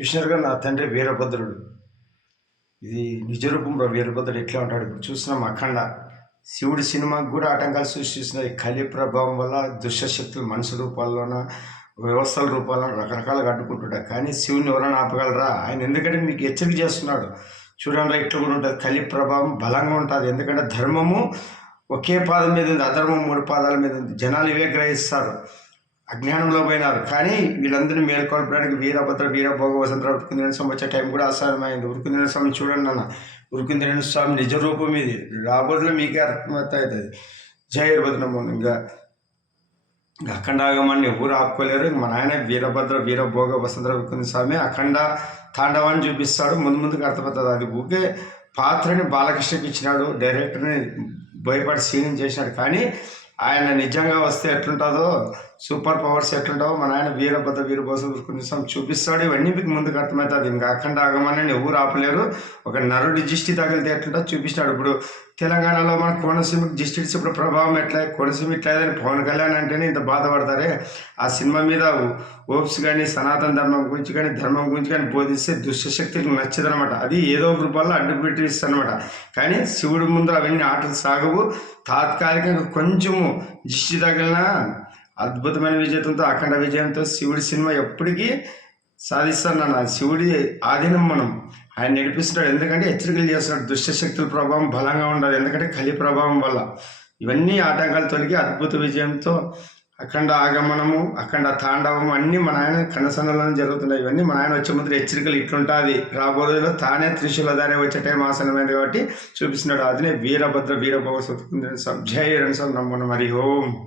చూసినారుగా నా తండ్రి వీరభద్రుడు. ఇది నిజరూపంలో వీరభద్రుడు ఎట్లా ఉంటాడు? ఇప్పుడు చూసినాం అఖండ. శివుడి సినిమాకి కూడా ఆటంకాలు సృష్టిస్తున్నాయి. కలి ప్రభావం వల్ల దుష్టశక్తులు మనసు రూపాల్లోన వ్యవస్థల రూపాల్లో రకరకాలుగా అడ్డుకుంటుంటారు కానీ శివుని ఎవరైనా ఆపగలరా? ఆయన ఎందుకంటే మీకు హెచ్చరిక చేస్తున్నాడు. చూడండి ఇట్లా కూడా ఉంటుంది. కలి ప్రభావం బలంగా ఉంటుంది. ఎందుకంటే ధర్మము ఒకే పాదం మీద ఉంది అధర్మం మూడు పాదాల మీద ఉంది. జనాలు ఇవే గ్రహిస్తారు. అజ్ఞానంలో పోయినారు. కానీ వీళ్ళందరినీ మేల్కొల్పడానికి వీరభద్ర వీరభోగ వసంతర ఉరుకుందిన స్వామి వచ్చే టైం కూడా ఆసారమైంది ఉరుకుందిన స్వామి చూడండి అన్న. ఉరుకుందిన స్వామి నిజ రూపం ఇది. రాబోతులో మీకే అర్థమవుతుంది. జయ వీరభద్రము ఇంకా అఖండాగమాన్ని ఎవరు ఆపుకోలేరు. మా నాయన వీరభద్ర వీరభోగ వసంత ఉరుకుంది స్వామి అఖండ తాండవాన్ని చూపిస్తాడు. ముందు ముందుకు అర్థమవుతుంది. అది ఊకే పాత్రని బాలకృష్ణకి ఇచ్చినాడు. డైరెక్టర్ని భయపడి సీన్ చేసినాడు కానీ ఆయన నిజంగా వస్తే ఎట్లుంటుందో సూపర్ పవర్స్ ఎట్లుంటావో మన ఆయన వీరభద్ర వీరభోసం కొంచెం చూపిస్తాడు. ఇవన్నీ మీకు ముందుకు అర్థమవుతుంది. ఇంకా అఖండ ఆగమని ఎవరు ఆపలేరు. ఒక నరుడి దిష్టి తగిలితే ఎట్లుంటో చూపిస్తాడు. ఇప్పుడు తెలంగాణలో మన కోనసీమకి డిస్ట్రిక్ట్స్ ఇప్పుడు ప్రభావం ఎట్లా కోనసీమ ఇట్లేదని పవన్ కళ్యాణ్ అంటేనే ఇంత బాధపడతారే. ఆ సినిమా మీద ఓప్స్ కానీ సనాతన ధర్మం గురించి కానీ ధర్మం గురించి కానీ బోధిస్తే దుష్టశక్తికి నచ్చదనమాట. అది ఏదో ఒక రూపంలో అడ్డు అనమాట కానీ శివుడి ముందు అవన్నీ ఆటలు సాగవు. తాత్కాలికంగా కొంచెము దిష్టి తగిలిన అద్భుతమైన విజయంతో అఖండ విజయంతో శివుడి సినిమా ఎప్పటికీ సాధిస్తాను నాన్న శివుడి ఆధీనం మనం. ఆయన నడిపిస్తున్నాడు ఎందుకంటే హెచ్చరికలు చేస్తున్నాడు. దుష్టశక్తుల ప్రభావం బలంగా ఉండాలి. ఎందుకంటే కలి ప్రభావం వల్ల. ఇవన్నీ ఆటంకాలు తొలగి అద్భుత విజయంతో అఖండ ఆగమనము అఖండ తాండవము అన్నీ మన ఆయన కనసనలను జరుగుతున్నాయి. ఇవన్నీ మన ఆయన వచ్చే ముందు హెచ్చరికలు ఇట్లుంటుంది రాబోయేలో తానే త్రిశూలధారే వచ్చే టైం ఆసనమైంది కాబట్టి చూపిస్తున్నాడు. అదినే వీరభద్ర వీరభవ సుతుకుంది జయ రణసం నమ్మను మరి ఓం.